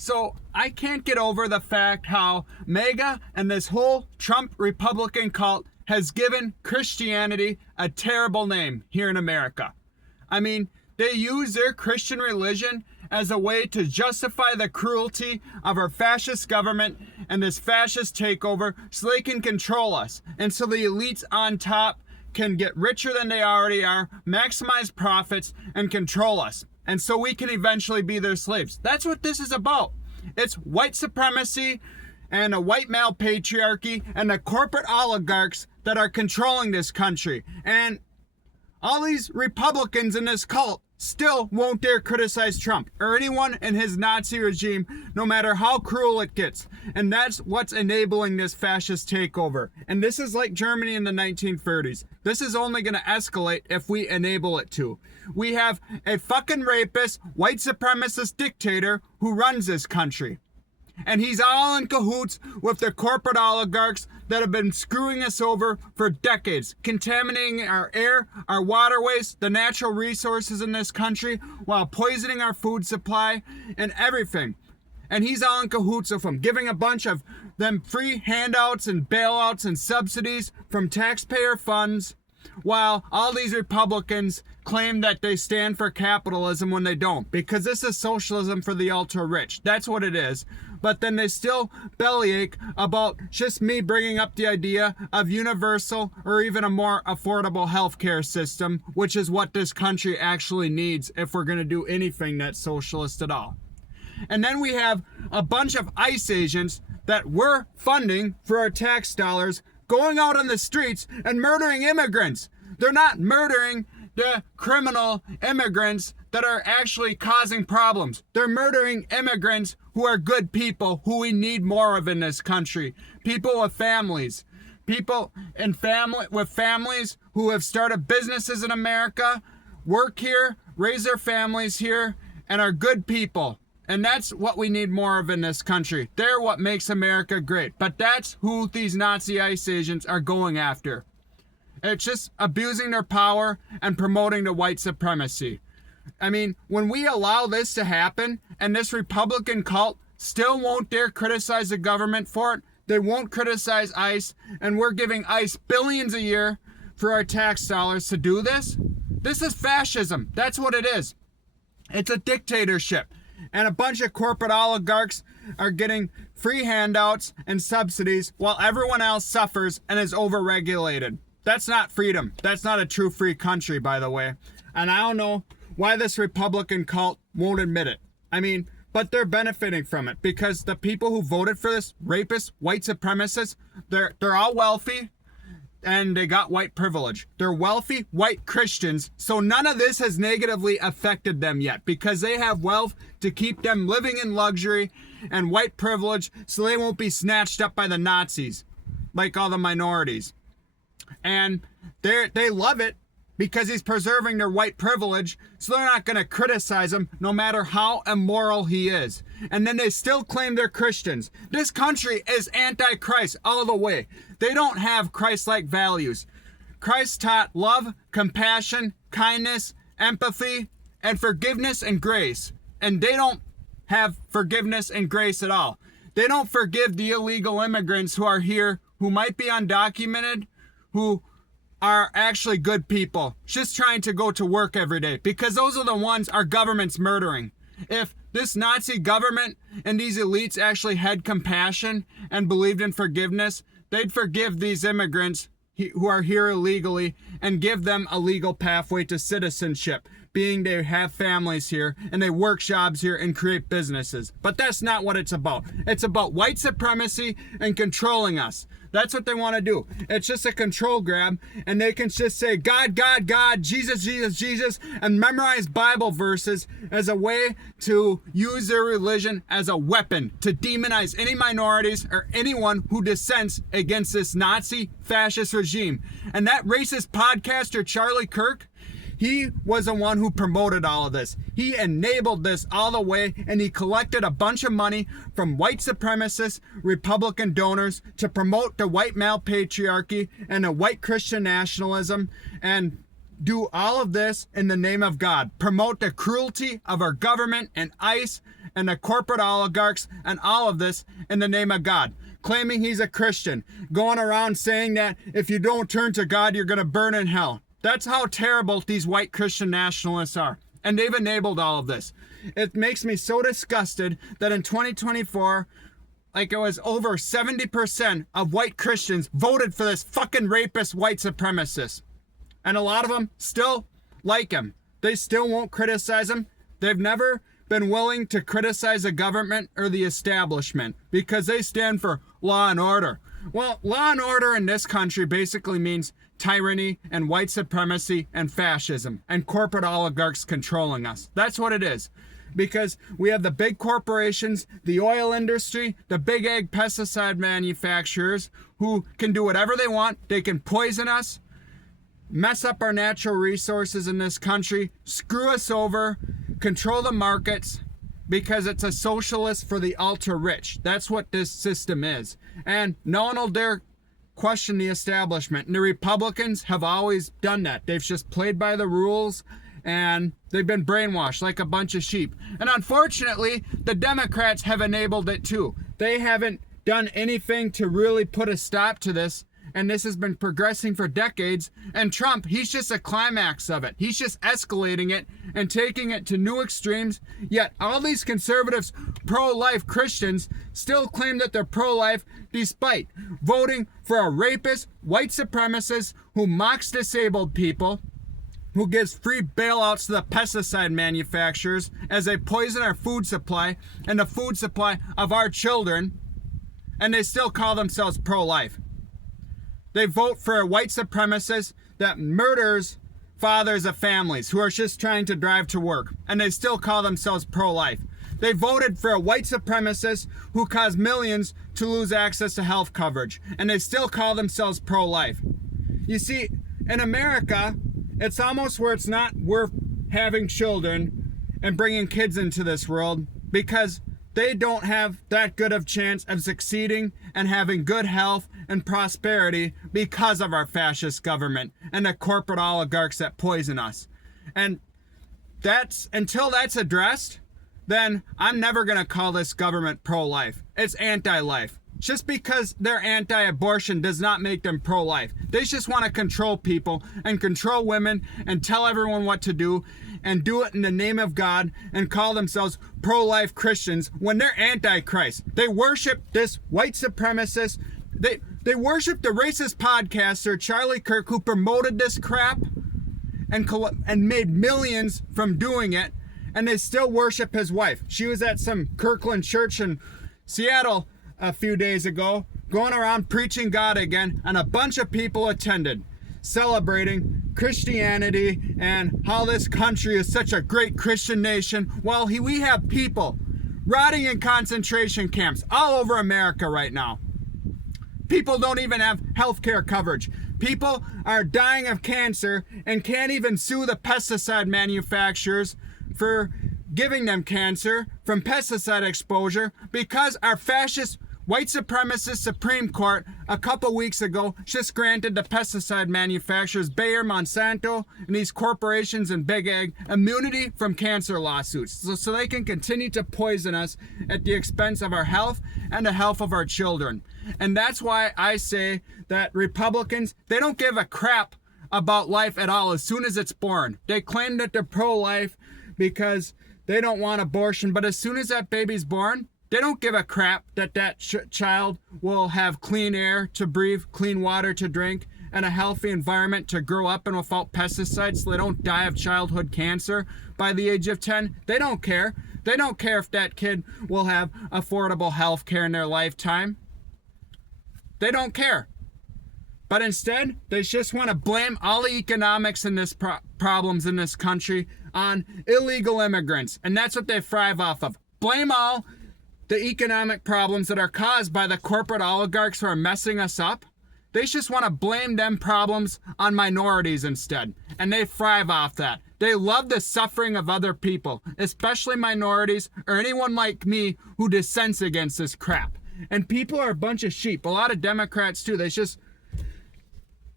So I can't get over the fact how MAGA and this whole Trump Republican cult has given Christianity a terrible name here in America. I mean, they use their Christian religion as a way to justify the cruelty of our fascist government and this fascist takeover so they can control us. And so the elites on top can get richer than they already are, maximize profits, and control us. And so we can eventually be their slaves. That's what this is about. It's white supremacy and a white male patriarchy and the corporate oligarchs that are controlling this country. And all these Republicans in this cult still won't dare criticize Trump or anyone in his Nazi regime, no matter how cruel it gets. And that's what's enabling this fascist takeover. And this is like Germany in the 1930s. This is only going to escalate if we enable it to. We have a fucking rapist, white supremacist dictator who runs this country. And he's all in cahoots with the corporate oligarchs that have been screwing us over for decades, contaminating our air, our waterways, the natural resources in this country, while poisoning our food supply and everything. And he's all in cahoots with them, giving a bunch of them free handouts and bailouts and subsidies from taxpayer funds, while all these Republicans claim that they stand for capitalism when they don't, because this is socialism for the ultra rich. That's what it is. But then they still bellyache about just me bringing up the idea of universal or even a more affordable healthcare system, which is what this country actually needs if we're going to do anything that's socialist at all. And then we have a bunch of ICE agents that we're funding for our tax dollars going out on the streets and murdering immigrants. They're not murdering the criminal immigrants that are actually causing problems. They're murdering immigrants who are good people, who we need more of in this country. People with families. People with families who have started businesses in America, work here, raise their families here, and are good people. And that's what we need more of in this country. They're what makes America great. But that's who these Nazi ICE agents are going after. It's just abusing their power and promoting the white supremacy. I mean, when we allow this to happen, and this Republican cult still won't dare criticize the government for it, they won't criticize ICE, and we're giving ICE billions a year for our tax dollars to do this. This is fascism. That's what it is. It's a dictatorship. And a bunch of corporate oligarchs are getting free handouts and subsidies while everyone else suffers and is overregulated. That's not freedom. That's not a true free country, by the way. And I don't know why this Republican cult won't admit it. I mean, but they're benefiting from it because the people who voted for this rapist, white supremacist, they're all wealthy and they got white privilege. They're wealthy white Christians, so none of this has negatively affected them yet because they have wealth to keep them living in luxury and white privilege so they won't be snatched up by the Nazis like all the minorities. And they love it because he's preserving their white privilege, so they're not going to criticize him no matter how immoral he is. And then they still claim they're Christians. This country is anti-Christ all the way. They don't have Christ-like values. Christ taught love, compassion, kindness, empathy, and forgiveness and grace. And they don't have forgiveness and grace at all. They don't forgive the illegal immigrants who are here, who might be undocumented, who are actually good people, just trying to go to work every day, because those are the ones our government's murdering. If this Nazi government and these elites actually had compassion and believed in forgiveness, they'd forgive these immigrants who are here illegally and give them a legal pathway to citizenship, being they have families here and they work jobs here and create businesses. But that's not what it's about. It's about white supremacy and controlling us. That's what they want to do. It's just a control grab, and they can just say God, God, God, Jesus, Jesus, Jesus, and memorize Bible verses as a way to use their religion as a weapon to demonize any minorities or anyone who dissents against this Nazi fascist regime. And that racist podcaster, Charlie Kirk, he was the one who promoted all of this. He enabled this all the way, and he collected a bunch of money from white supremacist Republican donors to promote the white male patriarchy and the white Christian nationalism. And do all of this in the name of God, promote the cruelty of our government and ICE and the corporate oligarchs and all of this in the name of God, claiming he's a Christian, going around saying that if you don't turn to God, you're going to burn in hell. That's how terrible these white Christian nationalists are. And they've enabled all of this. It makes me so disgusted that in 2024, like it was over 70% of white Christians voted for this fucking rapist white supremacist. And a lot of them still like him. They still won't criticize him. They've never been willing to criticize the government or the establishment because they stand for law and order. Well, law and order in this country basically means tyranny and white supremacy and fascism and corporate oligarchs controlling us. That's what it is. Because we have the big corporations, the oil industry, the big ag pesticide manufacturers who can do whatever they want. They can poison us, mess up our natural resources in this country, screw us over, control the markets, because it's a socialist for the ultra rich. That's what this system is. And no one will dare question the establishment. And the Republicans have always done that. They've just played by the rules and they've been brainwashed like a bunch of sheep. And unfortunately, the Democrats have enabled it too. They haven't done anything to really put a stop to this. And this has been progressing for decades. And Trump, he's just a climax of it. He's just escalating it and taking it to new extremes. Yet all these conservatives, pro-life Christians still claim that they're pro-life despite voting for a rapist, white supremacist who mocks disabled people, who gives free bailouts to the pesticide manufacturers as they poison our food supply and the food supply of our children. And they still call themselves pro-life. They vote for a white supremacist that murders fathers of families who are just trying to drive to work, and they still call themselves pro-life. They voted for a white supremacist who caused millions to lose access to health coverage, and they still call themselves pro-life. You see, in America, it's almost where it's not worth having children and bringing kids into this world because they don't have that good of chance of succeeding and having good health and prosperity because of our fascist government and the corporate oligarchs that poison us. And until that's addressed, then I'm never going to call this government pro-life. It's anti-life. Just because they're anti-abortion does not make them pro-life. They just want to control people and control women and tell everyone what to do and do it in the name of God and call themselves pro-life Christians when they're anti-Christ. They worship this white supremacist. They worship the racist podcaster Charlie Kirk who promoted this crap and made millions from doing it, and they still worship his wife. She was at some Kirkland church in Seattle a few days ago, going around preaching God again, and a bunch of people attended, celebrating Christianity and how this country is such a great Christian nation, while we have people rotting in concentration camps all over America right now. People don't even have health care coverage. People are dying of cancer and can't even sue the pesticide manufacturers for giving them cancer from pesticide exposure because our fascist white supremacist Supreme Court a couple weeks ago just granted the pesticide manufacturers, Bayer, Monsanto, and these corporations and Big Ag immunity from cancer lawsuits so they can continue to poison us at the expense of our health and the health of our children. And that's why I say that Republicans, they don't give a crap about life at all as soon as it's born. They claim that they're pro-life because they don't want abortion, but as soon as that baby's born, they don't give a crap that child will have clean air to breathe, clean water to drink, and a healthy environment to grow up in without pesticides so they don't die of childhood cancer by the age of 10. They don't care. They don't care if that kid will have affordable health care in their lifetime. They don't care. But instead, they just want to blame all the economics in this problems in this country on illegal immigrants. And that's what they thrive off of. Blame all the economic problems that are caused by the corporate oligarchs who are messing us up. They just want to blame them problems on minorities instead. And they thrive off that. They love the suffering of other people, especially minorities or anyone like me who dissents against this crap. And people are a bunch of sheep. A lot of Democrats too.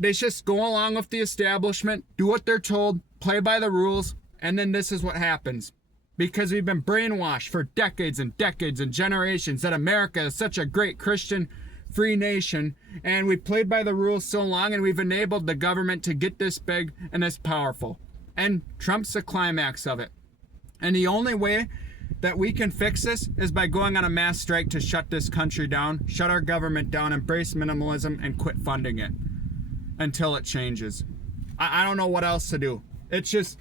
they just go along with the establishment, do what they're told, play by the rules, and then this is what happens. Because we've been brainwashed for decades and decades and generations that America is such a great Christian free nation, and we played by the rules so long, and we've enabled the government to get this big and this powerful. And Trump's the climax of it. And the only way that we can fix this is by going on a mass strike to shut this country down, shut our government down, embrace minimalism, and quit funding it until it changes. I don't know what else to do. It's just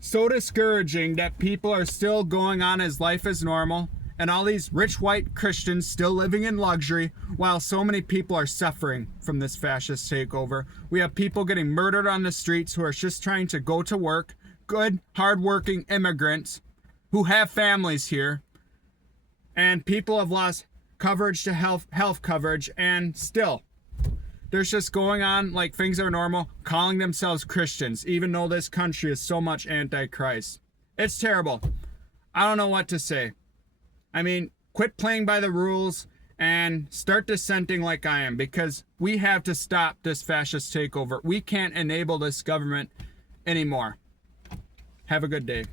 so discouraging that people are still going on as life is normal, and all these rich white Christians still living in luxury while so many people are suffering from this fascist takeover. We have people getting murdered on the streets who are just trying to go to work, good, hardworking immigrants who have families here, and people have lost coverage to health coverage, and still they're just going on like things are normal, calling themselves Christians, even though this country is so much anti-Christ. It's terrible. I don't know what to say. I mean, quit playing by the rules and start dissenting like I am, because we have to stop this fascist takeover. We can't enable this government anymore. Have a good day.